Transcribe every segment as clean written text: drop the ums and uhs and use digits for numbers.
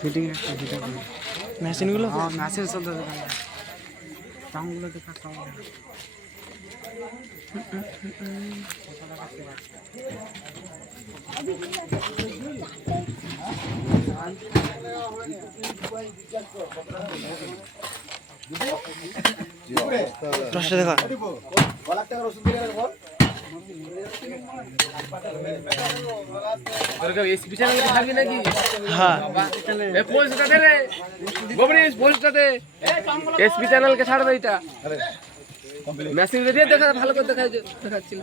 Fitting একটা ফিটা করে মেশিনগুলো হ্যাঁ মেশিন চলতে দামগুলো দেখা কম দশটা দেখা এসপি চ্যানেল থাকবি নাকি? হ্যাঁ পোস্টটাতে রে গোবরিস পোস্টটাতে এসপি চ্যানেলকে ছাড়বে এটা মেসেজ দিয়ে দেখা ভালো করে দেখাচ্ছিল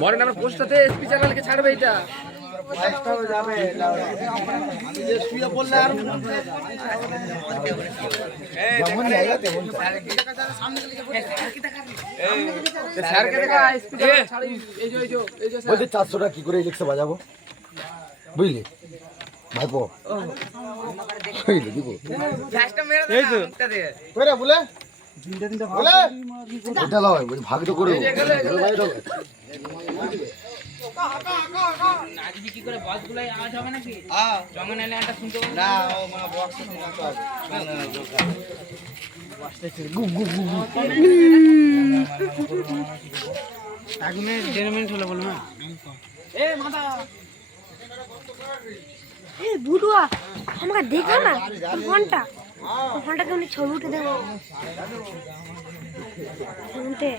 মরে নামের পোস্টটাতে এসপি চ্যানেলকে ছাড়বে এটা স্যারকে দেখা এসপি চ্যানেল ছাড়ি এই যে বলতে 400 টাকা কি করে ইলেকশন বাজাবো বুঝলি ভাইপো বুঝলি দিব ফ্ল্যাশটা মেরে দে মুখটা দিয়ে কইরা বলে বলে এটা লয় বলি ভাগ তো করে নাচবি কি করে বক্সগুলাই আওয়াজ হবে নাকি হ্যাঁ জঙ্গল নালে একটা শুনতে পাবো না ও মানে বক্স শুনতে হবে আগুনে 1.5 মিনিট হলো বল না এ মাথা ए बुढ़वा हमका देखा ना घंटा घंटा के उन्हें छवि उठे देखो घंटे